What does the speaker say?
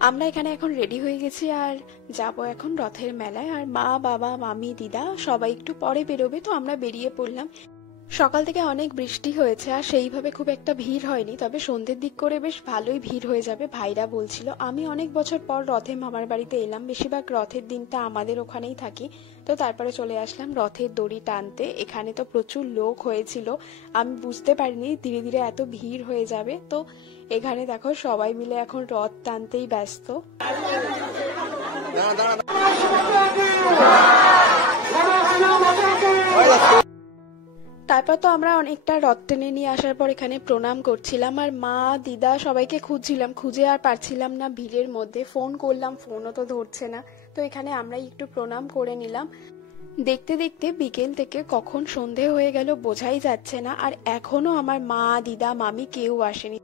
আমরা এখানে এখন রেডি হয়ে গেছি আর যাব এখন রথের মেলায়। আর মা বাবা মামি দিদা সবাই একটু পরে বেরোবে, তো আমরা বেরিয়ে পড়লাম। সকাল থেকে অনেক বৃষ্টি হয়েছে আর সেইভাবে খুব একটা ভিড় হয়নি, তবে সন্ধ্যের দিক করে বেশ ভালোই ভিড় হয়ে যাবে ভাইরা বলছিল। আমি অনেক বছর পর রথে মামার বাড়িতে এলাম, বেশিরভাগ রথের দিনটা আমাদের ওখানেই থাকি। তো তারপরে চলে আসলাম রথের দড়ি টানতে। এখানে তো প্রচুর লোক হয়েছিল, আমি বুঝতে পারিনি ধীরে ধীরে এত ভিড় হয়ে যাবে। তো এখানে দেখো সবাই মিলে এখন রথ টানতেই ব্যস্ত। তারপর তো আমরা অনেকটা রথ টেনে নিয়ে আসার পর এখানে প্রণাম করছিলাম, আর মা দিদা সবাইকে খুঁজছিলাম, খুঁজে আর পারছিলাম না ভিড়ের মধ্যে। ফোন করলাম, ফোনও তো ধরছে না। তো এখানে আমরাই একটু প্রণাম করে নিলাম। দেখতে দেখতে বিকেল থেকে কখন সন্ধে হয়ে গেল বোঝাই যাচ্ছে না, আর এখনো আমার মা দিদা মামি কেউ আসেনি।